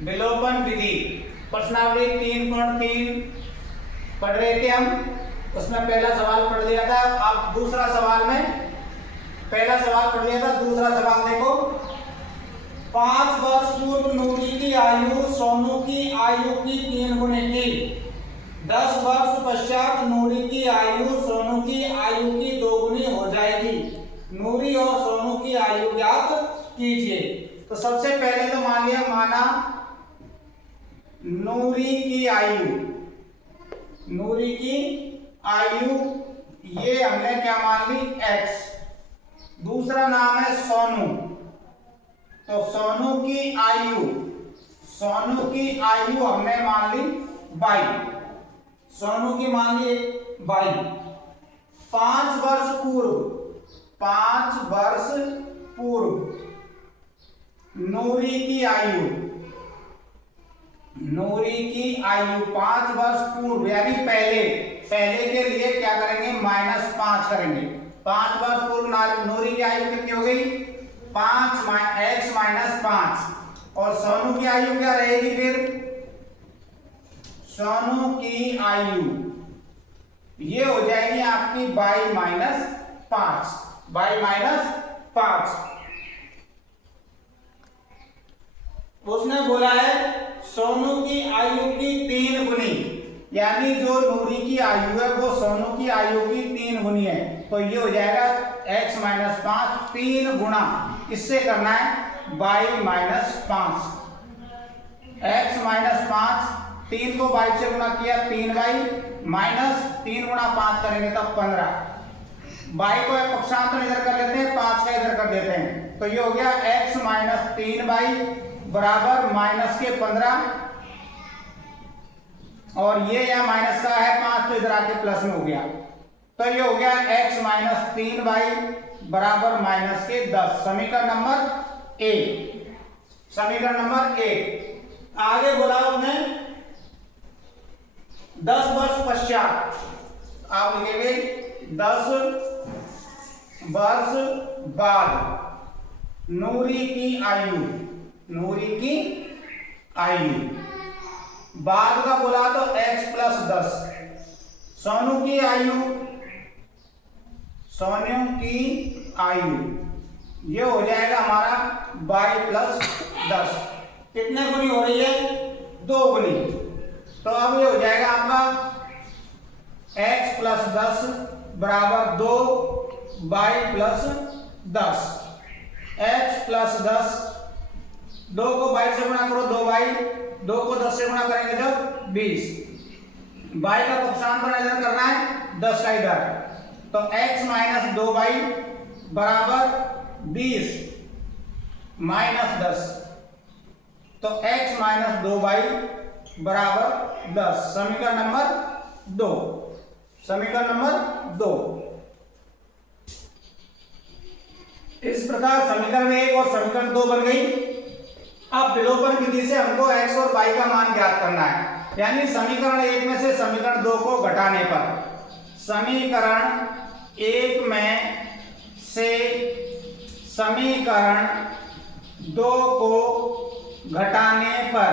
विलोपन विधि प्रश्नावली 3.3 पढ़ रहे थे हम, उसमें पहला सवाल पढ़ लिया था। अब दूसरा सवाल में पहला सवाल पढ़ लिया था, दूसरा सवाल देखो। 5 वर्ष पूर्व नूरी की आयु सोनू की आयु की 3 गुनी थी। 10 वर्ष पश्चात नूरी की आयु सोनू की आयु की 2 गुनी हो जाएगी। नूरी और सोनू की आयु ज्ञात कीजिए। तो सबसे पहले तो मान लिया, माना नूरी की आयु ये हमने क्या मान ली x। दूसरा नाम है सोनू, तो सोनू की आयु हमने मान ली y। सोनू की मान ली y। 5 वर्ष पूर्व नूरी की आयु 5 वर्ष पूर्व यानी पहले के लिए क्या करेंगे, -5 करेंगे। 5 वर्ष पूर्व नूरी की आयु कितनी हो गई, 5 x - 5। और सोनू की आयु क्या रहेगी, फिर सोनू की आयु ये हो जाएगी आपकी y - 5। उसने बोला है सोनू की आयु की 3 गुनी, यानी जो नूरी की आयु है वो सोनू की आयु की 3 गुनी है। तो ये हो जाएगा x - 5 3 गुना, इससे करना है y - 5। x - 5 3 को 22 से गुणा किया 3y माइनस 3 गुणा 5 करेंगे तब 15। y को एक पक्षांतर इधर कर लेते हैं, 5 का इधर कर देते हैं। तो ये हो गया x - 3y बराबर -15। और ये यहाँ माइनस का है 5, तो इधर आके प्लस में हो गया। तो ये हो गया x - 3y बराबर -10। समीकरण नंबर 1। आगे बोला उसने 10 वर्ष पश्चात, आप लिखेंगे 10 वर्ष बाद नूरी की आयु बाद का बोला तो x + 10। सोनू की आयु ये हो जाएगा हमारा y + 10। कितने गुनी हो रही है, 2 गुनी। तो अब ये हो जाएगा आपका x + 10 बराबर 2 y + 10। x + 10 2 को 22 से गुणा करो 2y, 2 को 10 से गुणा करेंगे जब 20। y का पक्षांतर इधर करना है 10 का इधर। तो x - 2y बराबर 20 - 10। तो x - 2y बराबर 10। समीकरण नंबर 2। इस प्रकार समीकरण 1 और समीकरण 2 बन गई। अब विलोपन विधि से हमको x और y का मान ज्ञात करना है, यानी समीकरण 1 में से समीकरण 2 को घटाने पर। समीकरण 1 में से समीकरण 2 को घटाने पर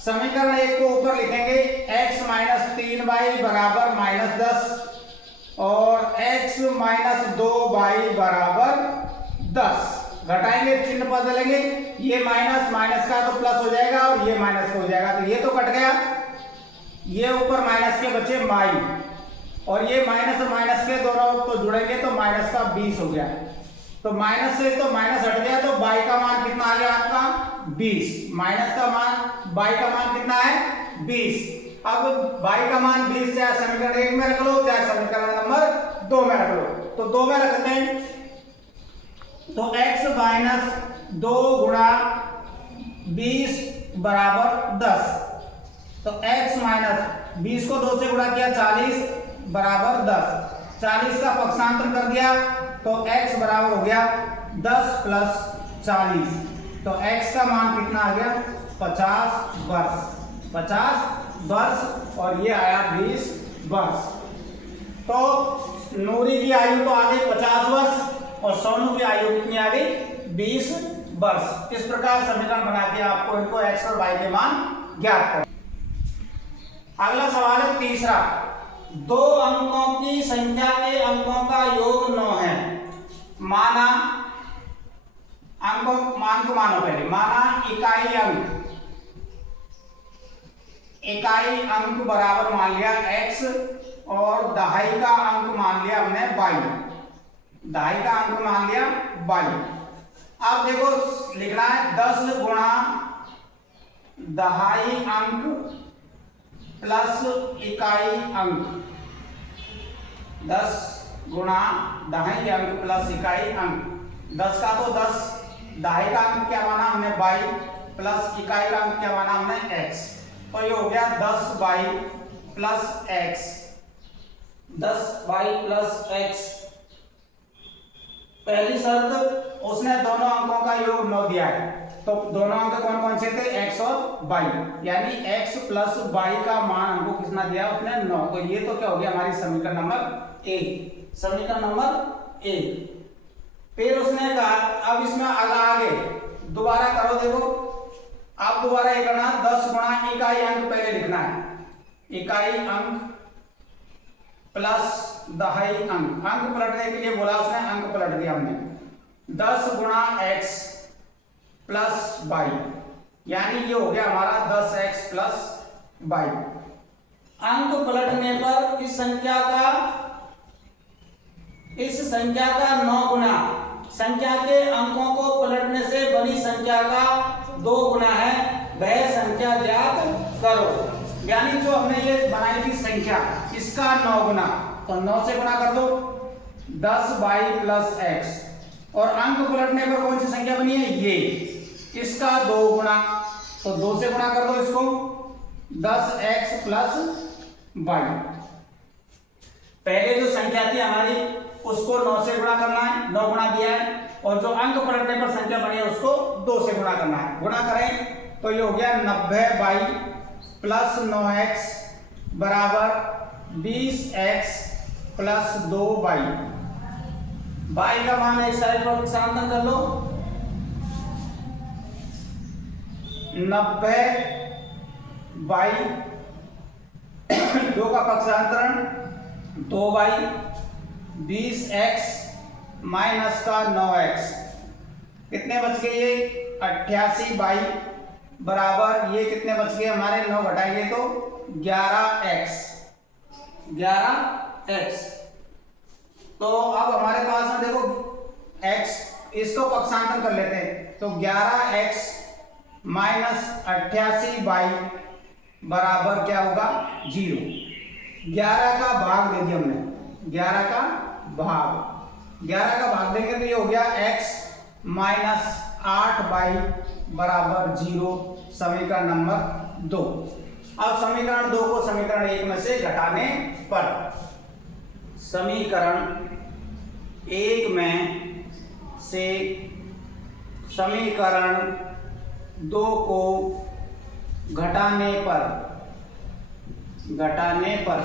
समीकरण 1 को ऊपर लिखेंगे x - 3y बराबर -10 और x - 2y बराबर 10। घटाएंगे, चिन्ह बदलेंगे, ये माइनस का तो प्लस हो जाएगा और ये माइनस हो जाएगा, तो ये तो कट गया। ये ऊपर माइनस के बचे y, और ये माइनस और माइनस के दोनों तो जुड़ेंगे तो माइनस का 20 हो गया। तो माइनस से तो माइनस हट गया, तो y का मान कितना आ गया आपका 20। माइनस का मान y का मान कितना है 20। अब y का मान 20 चाहे समीकरण 1 में रख लो चाहे समीकरण नंबर 2 में रख लो। तो 2 में रखते हैं, तो x - 2 गुणा 20 बराबर 10। तो x - 20 को 2 से गुणा किया 40 बराबर 10। 40 का पक्षांतर कर दिया तो x बराबर हो गया 10 + 40। तो x का मान कितना आ गया 50 वर्ष और ये आया 20 वर्ष। तो नूरी की आयु तो आ गई 50 वर्ष और सोनू की आयु कितनी आ गई 20 वर्ष। इस प्रकार समीकरण बना के आपको इनको x और y के मान ज्ञात करें। अगला सवाल है तीसरा, दो अंकों की संख्या के अंकों का योग 9 है। माना मान को मानो पहले, माना इकाई अंक बराबर मान लिया x और दहाई का अंक मान लिया हमने y, दहाई का अंक मान लिया y। अब देखो लिखना है 10 गुणा दहाई अंक प्लस इकाई अंक, 10 गुणा दहाई अंक प्लस इकाई अंक। 10 का तो 10, दहाई का अंक क्या माना हमने y प्लस इकाई का अंक क्या माना हमने x, तो ये हो गया 10y plus x, 10y plus x। पहली शर्त उसने दोनों अंकों का योग 9 दिया है, तो दोनों अंक कौन कौन से थे, x और y, यानी x प्लस y का मान हमको कितना दिया उसने 9। तो ये तो क्या हो गया हमारी समीकरण नंबर 1, समीकरण नंबर 1। फिर उसने कहा अब इसमें आगे दोबारा करो, देखो अब दोबारा ये करना 10 गुणा इकाई अंक पहले लिखना है, इकाई अंक प्लस दहाई अंक, अंक पलटने के लिए बोला उसने, अंक पलट दिया हमने। 10 गुणा x प्लस y, यानी ये हो गया हमारा 10x प्लस y। अंक पलटने पर इस संख्या का 9 गुना, संख्या के अंकों को पलटने से बनी संख्या का 2 गुना है, वह संख्या ज्ञात करो। यानी जो हमने ये बनाई थी संख्या, इसका 9 गुना, तो 9 से गुना कर दो 10y प्लस x, और अंक पलटने पर कौन सी संख्या बनी है ये, इसका 2 गुना, तो 2 से गुना कर दो इसको 10x प्लस y। पहले जो संख्या थी हमारी उसको 9 से गुणा करना है, 9 गुना दिया है, और जो अंक पलटने पर संख्या बनी है उसको 2 से गुणा करना है। गुणा करें तो ये हो गया 90y प्लस 9x बराबर 20x प्लस 2y। y का मान एक साइड पर पक्षांतर कर लो, 90y 2 का पक्षांतरण 2y, 20x माइनस का 9x, कितने बच गए ये 88y बराबर ये कितने बच गए हमारे, 9 घटाएंगे तो 11x। तो अब हमारे पास में देखो x, इसको पक्षांतर कर लेते हैं, तो 11x माइनस 88y बराबर क्या होगा 0। 11 का भाग दे दिया हमने, 11 का भाग देंगे तो ये हो गया x माइनस 8y बराबर 0, समीकरण नंबर 2। अब समीकरण 2 को समीकरण 1 में से घटाने पर, समीकरण 1 में से समीकरण 2 को घटाने पर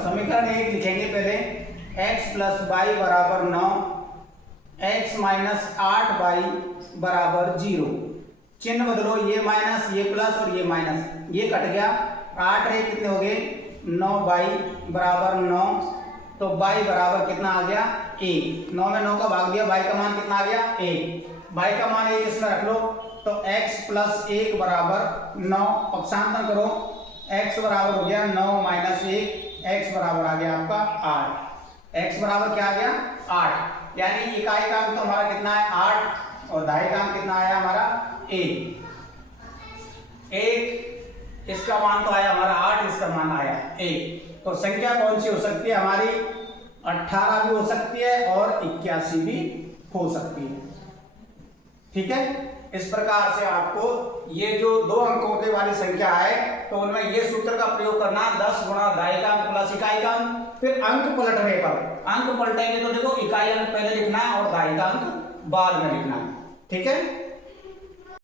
समीकरण 1 लिखेंगे पहले, x प्लस y बराबर 9, x माइनस 8y बराबर 0। चिन्ह बदलो, ये माइनस ये प्लस और ये माइनस, ये कट गया, 8 रे कितने हो गए 9y बराबर 9, तो y बराबर कितना आ गया 1। 9 में 9 का भाग दिया, y का मान कितना आ गया 1, y का मान 1 इसमें रख लो, तो x प्लस 1 बराबर 9, पक्षांतर करो, x बराबर हो गया 9 माइनस 1, x बराबर आ गया आपका 8, x बराबर क्या आ गया 8, यानी इकाई का अंक तो हमारा कितना है 8 और दहाई का अंक कितना आया हमारा 1। इसका मान तो आया हमारा 8, इसका मान आया 1। तो संख्या कौन सी हो सकती है हमारी, 18 भी हो सकती है और 81 भी हो सकती है। ठीक है, इस प्रकार से आपको ये जो 2 अंकों के वाली संख्या है तो उनमें ये सूत्र का प्रयोग करना, 10 गुणा दहाई का अंक प्लस इकाई का अंक। फिर अंक पलटने पर, अंक पलटेंगे तो देखो इकाई अंक पहले लिखना है और दहाई का अंक बाद में लिखना है। ठीक है।